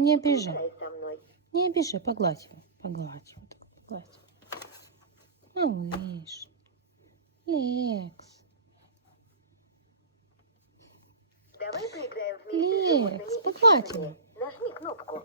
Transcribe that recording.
Не обижай. Играй со мной. Не обижай, погладь его. Погладь его. Погладь. Малыш. Лекс. Давай поиграем вместе с животными Лекс, и погладь птицами. его. Нажми кнопку.